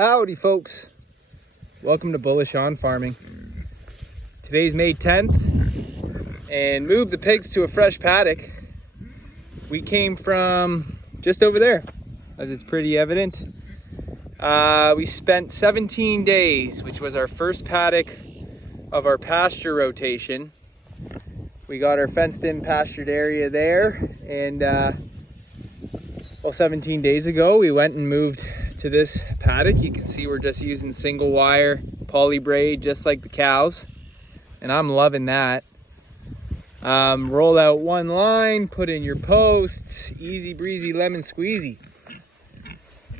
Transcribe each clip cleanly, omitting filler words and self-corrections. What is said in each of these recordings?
Howdy folks, welcome to Bullish on Farming. Today's May 10th and moved the pigs to a fresh paddock. We came from just over there, as it's pretty evident. We spent 17 days, which was our first paddock of our pasture rotation. We got our fenced in pastured area there, and 17 days ago we went and moved to this paddock. You can see we're just using single wire poly braid just like the cows, and I'm loving that. Roll out one line, put in your posts, easy breezy lemon squeezy,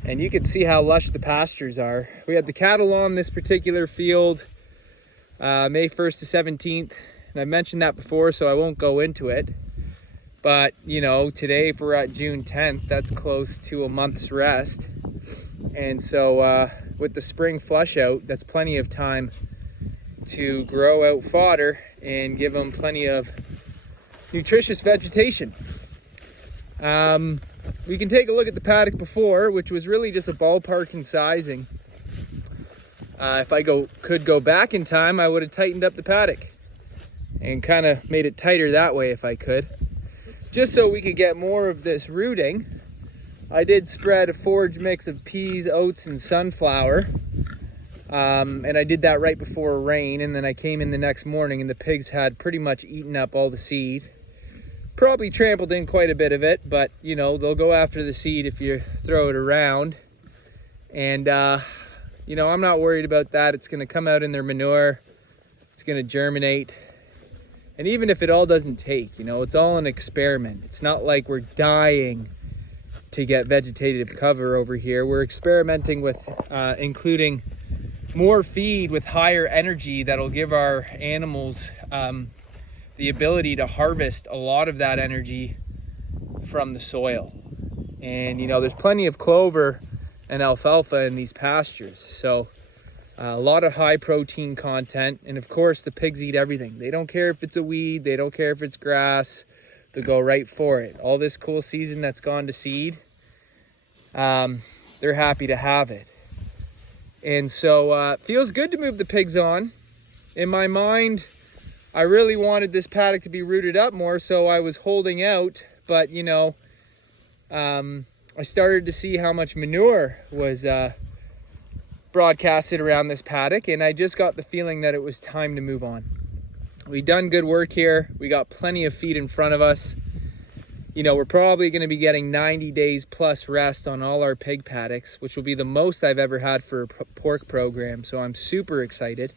and you can see how lush the pastures are. We had the cattle on this particular field May 1st to 17th, and I mentioned that before, so I won't go into it. But you know, today, if we're at June 10th, that's close to a month's rest. And so with the spring flush out, that's plenty of time to grow out fodder and give them plenty of nutritious vegetation. We can take a look at the paddock before, which was really just a ballpark in sizing. If I could go back in time, I would have tightened up the paddock and kind of made it tighter that way if I could, just so we could get more of this rooting. I did spread a forage mix of peas, oats, and sunflower. And I did that right before rain, and then I came in the next morning and the pigs had pretty much eaten up all the seed. Probably trampled in quite a bit of it, but you know, they'll go after the seed if you throw it around. And you know, I'm not worried about that. It's gonna come out in their manure. It's gonna germinate. And even if it all doesn't take, you know, it's all an experiment. It's not like we're dying to get vegetative cover over here. We're experimenting with including more feed with higher energy that'll give our animals the ability to harvest a lot of that energy from the soil. And you know, there's plenty of clover and alfalfa in these pastures, so a lot of high protein content. And of course, the pigs eat everything. They don't care if it's a weed, they don't care if it's grass, they'll go right for it. All this cool season that's gone to seed, they're happy to have it. And so it feels good to move the pigs on. In my mind, I really wanted this paddock to be rooted up more, so I was holding out. But you know, I started to see how much manure was broadcasted around this paddock, and I just got the feeling that it was time to move on. We've done good work here. We got plenty of feed in front of us. You know, we're probably going to be getting 90 days plus rest on all our pig paddocks, which will be the most I've ever had for a pork program. So I'm super excited.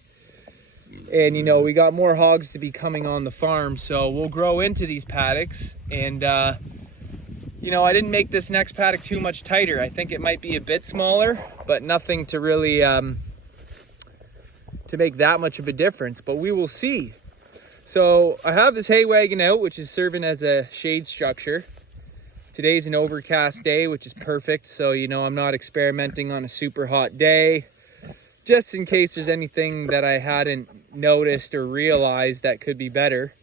And, you know, we got more hogs to be coming on the farm, so we'll grow into these paddocks. And, you know, I didn't make this next paddock too much tighter. I think it might be a bit smaller, but nothing to really, to make that much of a difference. But we will see. So I have this hay wagon out, which is serving as a shade structure. Today's an overcast day, which is perfect. So, you know, I'm not experimenting on a super hot day, just in case there's anything that I hadn't noticed or realized that could be better.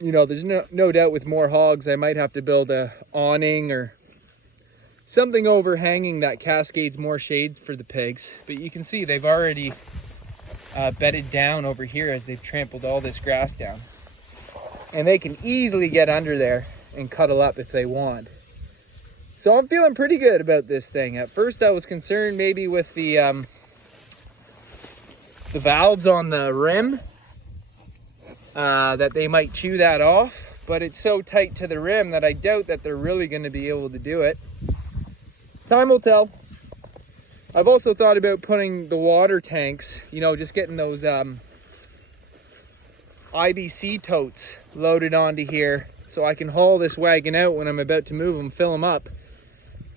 You know, there's no doubt with more hogs, I might have to build a awning or something overhanging that cascades more shade for the pigs. But you can see they've already bedded down over here as they've trampled all this grass down, and they can easily get under there and cuddle up if they want. So I'm feeling pretty good about this thing. At first I was concerned maybe with the valves on the rim, that they might chew that off, but it's so tight to the rim that I doubt that they're really going to be able to do it. Time will tell. I've also thought about putting the water tanks, you know, just getting those IBC totes loaded onto here so I can haul this wagon out when I'm about to move them, fill them up,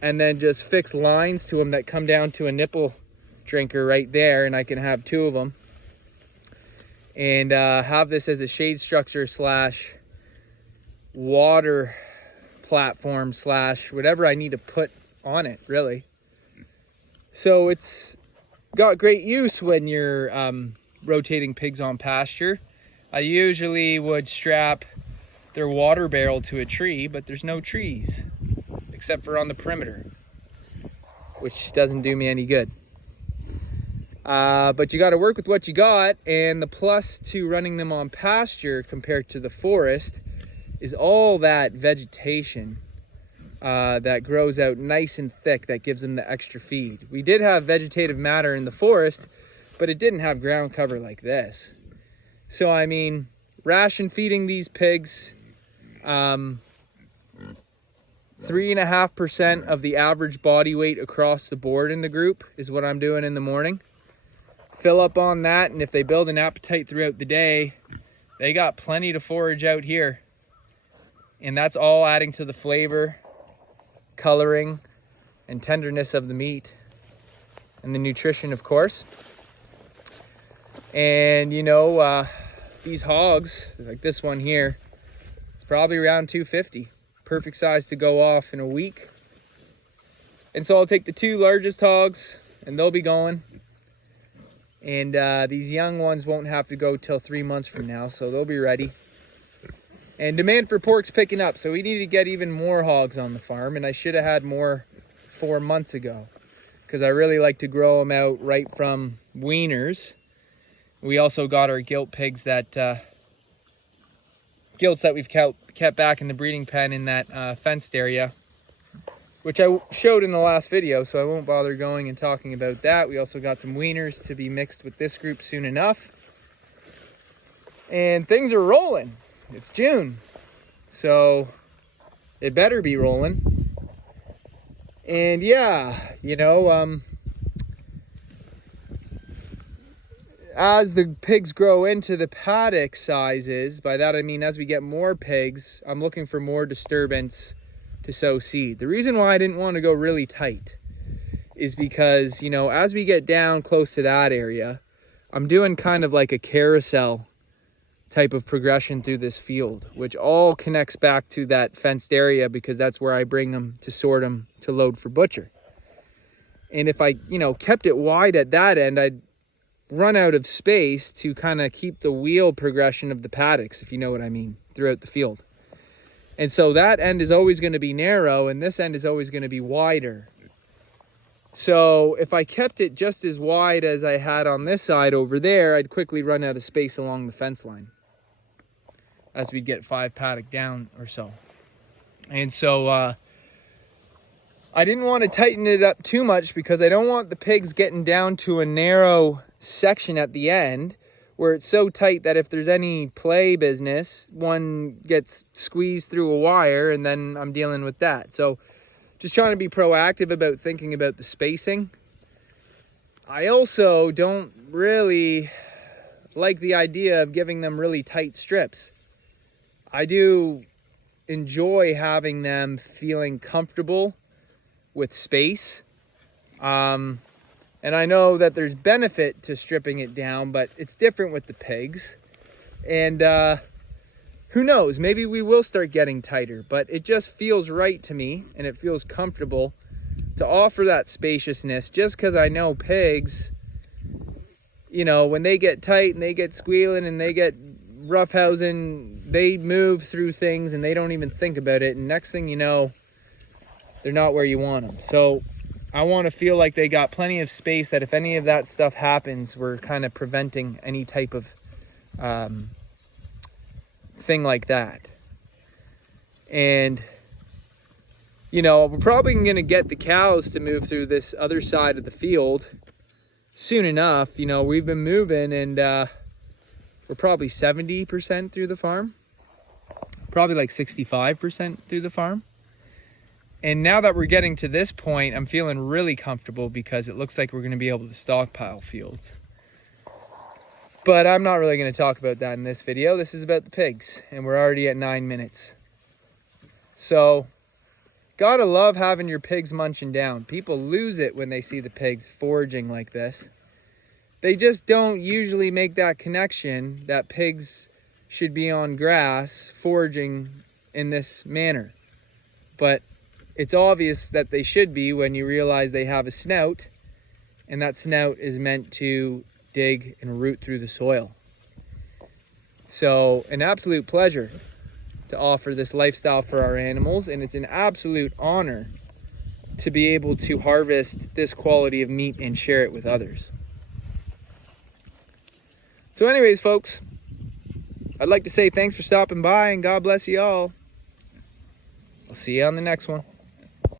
and then just fix lines to them that come down to a nipple drinker right there, and I can have two of them. And have this as a shade structure slash water platform slash whatever I need to put on it, really. So it's got great use when you're rotating pigs on pasture. I usually would strap their water barrel to a tree, but there's no trees except for on the perimeter, which doesn't do me any good. But you got to work with what you got, and the plus to running them on pasture compared to the forest is all that vegetation that grows out nice and thick that gives them the extra feed. We did have vegetative matter in the forest, but it didn't have ground cover like this. So I mean, ration feeding these pigs 3.5% of the average body weight across the board in the group is what I'm doing in the morning. Fill up on that, and if they build an appetite throughout the day, they got plenty to forage out here. And that's all adding to the flavor, coloring, and tenderness of the meat, and the nutrition, of course. And you know, these hogs, like this one here, it's probably around 250. Perfect size to go off in a week. And so I'll take the 2 largest hogs, and they'll be going. And these young ones won't have to go till 3 months from now, so they'll be ready. And demand for pork's picking up, so we need to get even more hogs on the farm, and I should have had more 4 months ago, because I really like to grow them out right from weaners. We also got our gilt pigs that gilts that we've kept back in the breeding pen in that fenced area, which I showed in the last video, so I won't bother going and talking about that. We also got some weaners to be mixed with this group soon enough. And things are rolling. It's June, so it better be rolling. And yeah, you know, as the pigs grow into the paddock sizes, by that I mean as we get more pigs, I'm looking for more disturbance to sow seed. The reason why I didn't want to go really tight is because, you know, as we get down close to that area, I'm doing kind of like a carousel type of progression through this field, which all connects back to that fenced area, because that's where I bring them to sort them to load for butcher. And if I, you know, kept it wide at that end, I'd run out of space to kind of keep the wheel progression of the paddocks, if you know what I mean, throughout the field. And so that end is always going to be narrow, and this end is always going to be wider. So if I kept it just as wide as I had on this side over there, I'd quickly run out of space along the fence line as we'd get 5 paddock down or so. And so I didn't want to tighten it up too much, because I don't want the pigs getting down to a narrow section at the end where it's so tight that if there's any play business, one gets squeezed through a wire, and then I'm dealing with that. So just trying to be proactive about thinking about the spacing. I also don't really like the idea of giving them really tight strips. I do enjoy having them feeling comfortable with space. And I know that there's benefit to stripping it down, but it's different with the pigs. And who knows, maybe we will start getting tighter, but it just feels right to me, and it feels comfortable to offer that spaciousness, just because I know pigs, you know, when they get tight and they get squealing and they get roughhousing, they move through things and they don't even think about it. And next thing you know, they're not where you want them. So I want to feel like they got plenty of space, that if any of that stuff happens, we're kind of preventing any type of thing like that. And, you know, we're probably going to get the cows to move through this other side of the field soon enough. You know, we've been moving, and we're probably 70% through the farm. Probably like 65% through the farm. And now that we're getting to this point, I'm feeling really comfortable, because it looks like we're going to be able to stockpile fields. But I'm not really going to talk about that in this video. This is about the pigs, and we're already at 9 minutes. So, gotta love having your pigs munching down. People lose it when they see the pigs foraging like this. They just don't usually make that connection that pigs should be on grass foraging in this manner. But it's obvious that they should be when you realize they have a snout, and that snout is meant to dig and root through the soil. So an absolute pleasure to offer this lifestyle for our animals, and it's an absolute honor to be able to harvest this quality of meat and share it with others. So anyways, folks, I'd like to say thanks for stopping by and God bless you all. I'll see you on the next one.